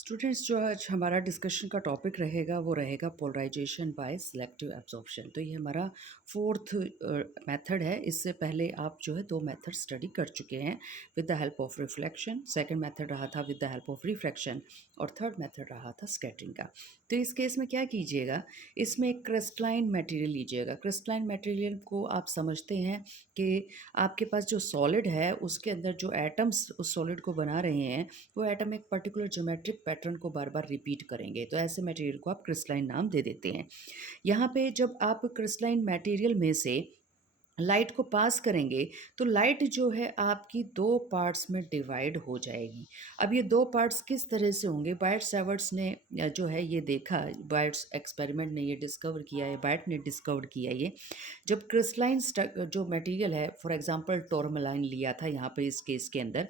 Students, जो आज हमारा डिस्कशन का टॉपिक रहेगा वो रहेगा पोलराइजेशन बाय सिलेक्टिव एब्जॉर्प्शन। तो ये हमारा फोर्थ मेथड है। इससे पहले आप जो है दो मेथड स्टडी कर चुके हैं with the help of reflection. Second method रहा था with the help of refraction और थर्ड मेथड रहा था स्कैटरिंग का। तो इस केस में क्या कीजिएगा, इसमें एक क्रिस्टलाइन मटेरियल लीजिएगा। क्रिस्टलाइन मटेरियल को आप समझते हैं कि आपके पास जो सॉलिड है उसके अंदर जो एटम्स उस सॉलिड को बना रहे हैं वो एटम एक पर्टिकुलर ज्योमेट्रिक पैटर्न को बार बार रिपीट करेंगे। तो ऐसे मटेरियल को आप क्रिस्टलाइन नाम दे देते हैं। यहाँ पे जब आप क्रिस्टलाइन मटेरियल में से लाइट को पास करेंगे तो लाइट जो है आपकी दो पार्ट्स में डिवाइड हो जाएगी। अब ये दो पार्ट्स किस तरह से होंगे, बायट सैवर्ट्स ने जो है ये देखा, बायट्स एक्सपेरिमेंट ने ये डिस्कवर किया है, बायट ने डिस्कवर किया ये। जब क्रिस्टलाइन जो मटेरियल है, फॉर एग्जांपल टॉर्मलाइन लिया था यहाँ पे इस केस के अंदर,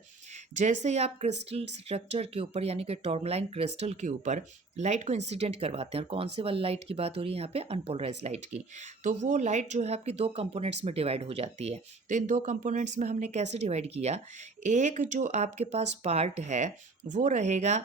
जैसे ही आप क्रिस्टल स्ट्रक्चर के ऊपर यानी कि टॉर्मलाइन क्रिस्टल के ऊपर लाइट को इंसिडेंट करवाते हैं, और कौन से वाली लाइट की बात हो रही है यहाँ पे, अनपोलराइज लाइट की, तो वो लाइट जो है आपकी दो कंपोनेंट्स में डिवाइड हो जाती है। तो इन दो कंपोनेंट्स में हमने कैसे डिवाइड किया, एक जो आपके पास पार्ट है वो रहेगा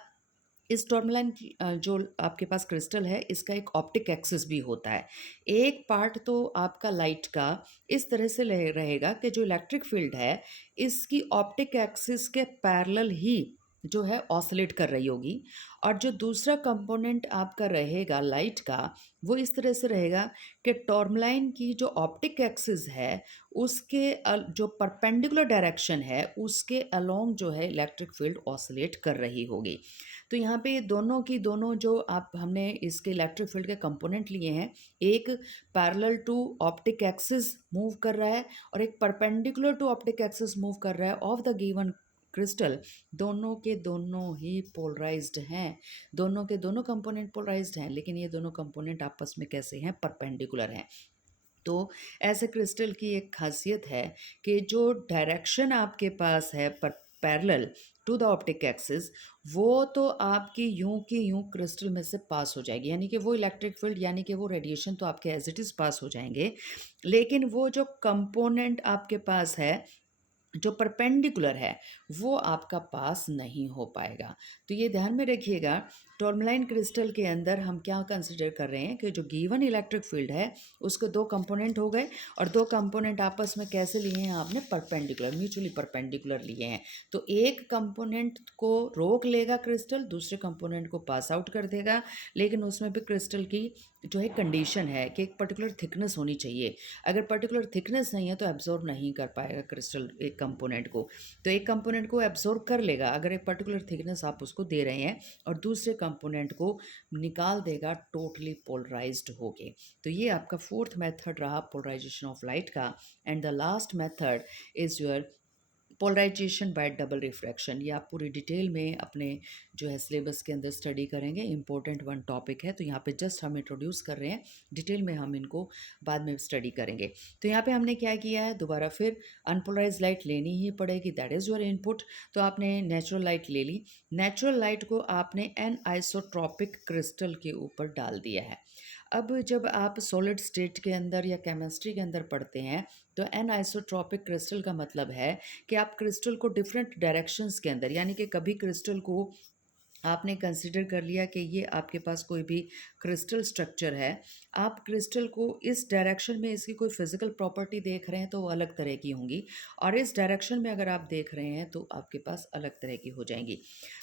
इस टॉर्मलाइन जो आपके पास क्रिस्टल है इसका एक ऑप्टिक एक्सिस भी होता है। एक पार्ट तो आपका लाइट का इस तरह से रहेगा कि जो इलेक्ट्रिक फील्ड है इसकी ऑप्टिक एक्सिस के पैरेलल ही जो है ऑसिलेट कर रही होगी, और जो दूसरा कंपोनेंट आपका रहेगा लाइट का वो इस तरह से रहेगा कि टॉर्मलाइन की जो ऑप्टिक एक्सिस है उसके जो परपेंडिकुलर डायरेक्शन है उसके अलोंग जो है इलेक्ट्रिक फील्ड ऑसिलेट कर रही होगी। तो यहाँ पे दोनों की दोनों जो आप हमने इसके इलेक्ट्रिक फील्ड के कंपोनेंट लिए हैं, एक parallel to optic axis move कर रहा है और एक perpendicular to optic axis move कर रहा है ऑफ द गिवन क्रिस्टल, दोनों के दोनों ही पोलराइज्ड हैं। दोनों के दोनों कंपोनेंट पोलराइज्ड हैं, लेकिन ये दोनों कंपोनेंट आपस में कैसे हैं, परपेंडिकुलर हैं। तो ऐसे क्रिस्टल की एक खासियत है कि जो डायरेक्शन आपके पास है पर parallel to the optic axis, वो तो आपकी यूं की यूं क्रिस्टल में से पास हो जाएगी, यानी कि वो इलेक्ट्रिक फील्ड यानी कि वो रेडिएशन तो आपके एज इट इज़ पास हो जाएंगे, लेकिन वो जो कंपोनेंट आपके पास है जो परपेंडिकुलर है वो आपका पास नहीं हो पाएगा। तो ये ध्यान में रखिएगा, टॉर्मलाइन क्रिस्टल के अंदर हम क्या कंसिडर कर रहे हैं कि जो गिवन इलेक्ट्रिक फील्ड है उसके दो कंपोनेंट हो गए, और दो कंपोनेंट आपस में कैसे लिए हैं आपने, परपेंडिकुलर, म्यूचुअली परपेंडिकुलर लिए हैं। तो एक कंपोनेंट को रोक लेगा क्रिस्टल, दूसरे कंपोनेंट को पास आउट कर देगा, लेकिन उसमें भी क्रिस्टल की जो है कंडीशन है कि एक पर्टिकुलर थिकनेस होनी चाहिए। अगर पर्टिकुलर थिकनेस नहीं है तो एब्जॉर्ब नहीं कर पाएगा क्रिस्टल एक कंपोनेंट को। तो एक कंपोनेंट को एब्जॉर्ब कर लेगा अगर एक पर्टिकुलर थिकनेस आप उसको दे रहे हैं, और दूसरे कंपोनेंट को निकाल देगा टोटली पोलराइज्ड होके। तो ये आपका फोर्थ मेथड रहा पोलराइजेशन ऑफ लाइट का। And the last method is your polarization by double refraction. ये आप पूरी डिटेल में अपने जो है सिलेबस के अंदर स्टडी करेंगे, इंपॉर्टेंट वन टॉपिक है। तो यहाँ पे जस्ट हम इंट्रोड्यूस कर रहे हैं, डिटेल में हम इनको बाद में स्टडी करेंगे। तो यहाँ पे हमने क्या किया है, दोबारा फिर अनपोलराइज लाइट लेनी ही पड़ेगी, दैट इज़ योर इनपुट। तो आपने नेचुरल लाइट ले ली, नेचुरल लाइट को आपने एन आइसोट्रॉपिक क्रिस्टल के ऊपर डाल दिया है। अब जब आप सॉलिड स्टेट के अंदर या केमिस्ट्री के अंदर पढ़ते हैं तो एन आइसोट्रॉपिक क्रिस्टल का मतलब है कि आप क्रिस्टल को डिफरेंट डायरेक्शंस के अंदर, यानी कि कभी क्रिस्टल को आपने कंसिडर कर लिया कि ये आपके पास कोई भी क्रिस्टल स्ट्रक्चर है, आप क्रिस्टल को इस डायरेक्शन में इसकी कोई फिजिकल प्रॉपर्टी देख रहे हैं तो वो अलग तरह की होंगी, और इस डायरेक्शन में अगर आप देख रहे हैं तो आपके पास अलग तरह की हो जाएंगी।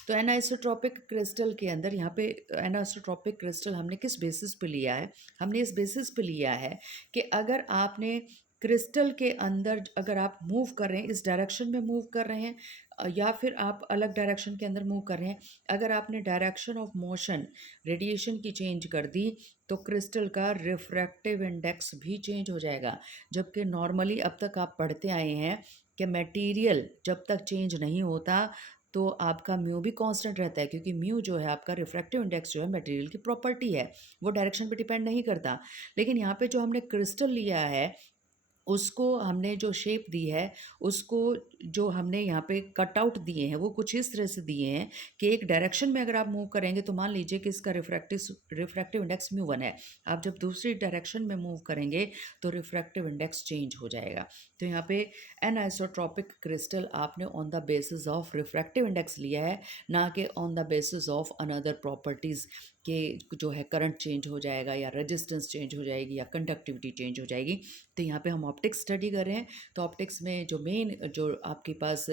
तो एनाइसोट्रॉपिक क्रिस्टल के अंदर यहाँ पे एनाइसोट्रॉपिक क्रिस्टल हमने किस बेसिस पे लिया है, हमने इस बेसिस पे लिया है कि अगर आपने क्रिस्टल के अंदर अगर आप मूव कर रहे हैं, इस डायरेक्शन में मूव कर रहे हैं या फिर आप अलग डायरेक्शन के अंदर मूव कर रहे हैं, अगर आपने डायरेक्शन ऑफ मोशन रेडिएशन की चेंज कर दी तो क्रिस्टल का रिफ्रैक्टिव इंडेक्स भी चेंज हो जाएगा। जबकि नॉर्मली अब तक आप पढ़ते आए हैं कि मटेरियल जब तक चेंज नहीं होता तो आपका म्यू भी कांस्टेंट रहता है, क्योंकि म्यू जो है आपका रिफ्रैक्टिव इंडेक्स जो है मटेरियल की प्रॉपर्टी है, वो डायरेक्शन पे डिपेंड नहीं करता। लेकिन यहाँ पे जो हमने क्रिस्टल लिया है उसको हमने जो शेप दी है, उसको जो हमने यहाँ पे कट आउट दिए हैं वो कुछ इस तरह से दिए हैं कि एक डायरेक्शन में अगर आप मूव करेंगे तो मान लीजिए कि इसका रिफ्रैक्टिव इंडेक्स म्यू 1 है, आप जब दूसरी डायरेक्शन में मूव करेंगे तो रिफ्रैक्टिव इंडेक्स चेंज हो जाएगा। तो यहाँ पे एनिसोट्रॉपिक क्रिस्टल आपने on the basis of refractive index लिया है, ना कि on the basis of another properties के जो है करंट चेंज हो जाएगा या रेजिस्टेंस चेंज हो जाएगी या कंडक्टिविटी चेंज हो जाएगी। तो यहाँ पे हम ऑप्टिक्स स्टडी कर रहे हैं, तो ऑप्टिक्स में जो मेन जो आपके पास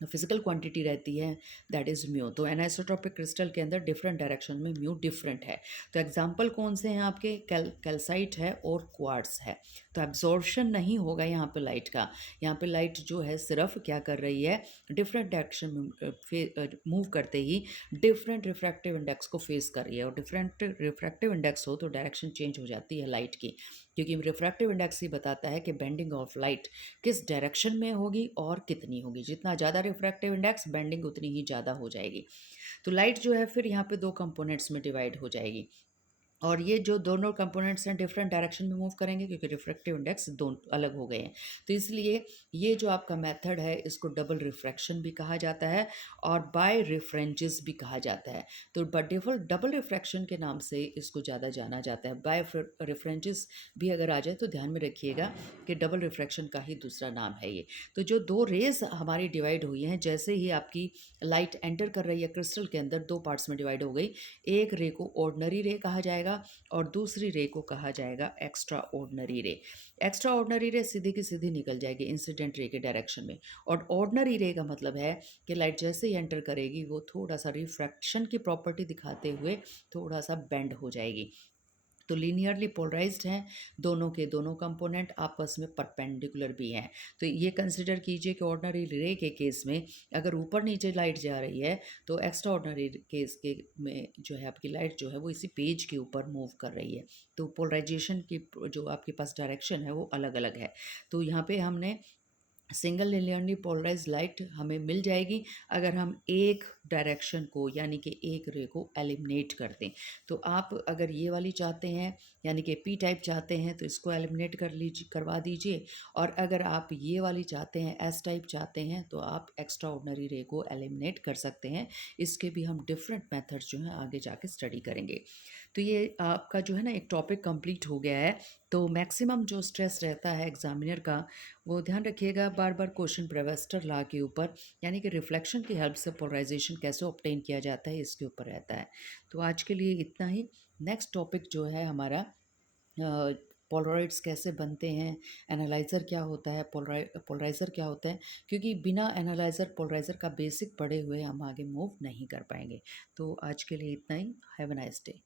फिजिकल क्वांटिटी रहती है दैट इज़ म्यू। तो एनिसोट्रॉपिक क्रिस्टल के अंदर डिफरेंट डायरेक्शन में म्यू डिफरेंट है। तो एग्जांपल कौन से हैं आपके, कैल्साइट है और क्वार्ट्स है। तो एब्जॉर्प्शन नहीं होगा यहाँ पे लाइट का। यहाँ पे लाइट जो है सिर्फ क्या कर रही है, डिफरेंट डायरेक्शन में मूव करते ही डिफरेंट रिफ्रैक्टिव इंडेक्स को फेस कर रही है। और डिफरेंट रिफ्रैक्टिव इंडेक्स हो तो डायरेक्शन चेंज हो जाती है लाइट की, क्योंकि रिफ्रैक्टिव इंडेक्स ही बताता है कि बेंडिंग ऑफ लाइट किस डायरेक्शन में होगी और कितनी होगी। जितना ज़्यादा रिफ्रैक्टिव इंडेक्स, बेंडिंग उतनी ही ज़्यादा हो जाएगी। तो लाइट जो है फिर यहाँ पे दो कंपोनेंट्स में डिवाइड हो जाएगी, और ये जो दोनों कंपोनेंट्स हैं डिफरेंट डायरेक्शन में मूव करेंगे, क्योंकि रिफ्रैक्टिव इंडेक्स दोनों अलग हो गए हैं। तो इसलिए ये जो आपका मेथड है इसको डबल रिफ्रैक्शन भी कहा जाता है और बाय रिफ्रेंजेस भी कहा जाता है। तो डबल रिफ्रैक्शन के नाम से इसको ज़्यादा जाना जाता है। बाय रिफ्रेंजेस भी अगर आ जाए तो ध्यान में रखिएगा कि डबल रिफ्रैक्शन का ही दूसरा नाम है ये। तो जो दो रेज हमारी डिवाइड हुई हैं, जैसे ही आपकी लाइट एंटर कर रही है क्रिस्टल के अंदर, दो पार्ट्स में डिवाइड हो गई। एक रे को ऑर्डिनरी रे कहा जाएगा और दूसरी रे को कहा जाएगा एक्स्ट्रा ऑर्डिनरी रे। एक्स्ट्रा ऑर्डिनरी रे सीधी की सीधी निकल जाएगी इंसिडेंट रे के डायरेक्शन में, और ऑर्डिनरी रे का मतलब है कि लाइट जैसे ही एंटर करेगी वो थोड़ा सा रिफ्रैक्शन की प्रॉपर्टी दिखाते हुए थोड़ा सा बेंड हो जाएगी। तो लीनियरली पोलराइज्ड हैं दोनों के दोनों कंपोनेंट, आपस में परपेंडिकुलर भी हैं। तो ये कंसिडर कीजिए कि ऑर्डिनरी रे के केस में अगर ऊपर नीचे लाइट जा रही है, तो एक्स्ट्रा ऑर्डिनरी केस के में जो है आपकी लाइट जो है वो इसी पेज के ऊपर मूव कर रही है। तो पोलराइजेशन की जो आपके पास डायरेक्शन है वो अलग अलग है। तो यहाँ पे हमने सिंगल लिनियरली पोलराइज लाइट हमें मिल जाएगी अगर हम एक डायरेक्शन को यानी कि एक रे को एलिमिनेट कर दें। तो आप अगर ये वाली चाहते हैं यानी कि पी टाइप चाहते हैं तो इसको एलिमिनेट करवा दीजिए, और अगर आप ये वाली चाहते हैं एस टाइप चाहते हैं तो आप एक्स्ट्रा ऑर्डिनरी रे को एलिमिनेट कर सकते हैं। इसके भी हम डिफरेंट मेथड्स जो हैं आगे जाके स्टडी करेंगे। तो ये आपका जो है ना एक टॉपिक कंप्लीट हो गया है। तो मैक्सिमम जो स्ट्रेस रहता है एग्जामिनर का, वो ध्यान रखिएगा बार बार क्वेश्चन प्रेवेस्टर लॉ के ऊपर, यानी कि रिफ्लेक्शन की हेल्प से पोलराइजेशन कैसे ऑब्टेन किया जाता है इसके ऊपर रहता है। तो आज के लिए इतना ही। नेक्स्ट टॉपिक जो है हमारा पोलराइड्स कैसे बनते हैं, एनालाइज़र क्या होता है, पोलराइज़र क्या होता है, क्योंकि बिना एनालाइज़र पोलराइज़र का बेसिक पढ़े हुए हम आगे मूव नहीं कर पाएंगे। तो आज के लिए इतना ही। Have a nice day.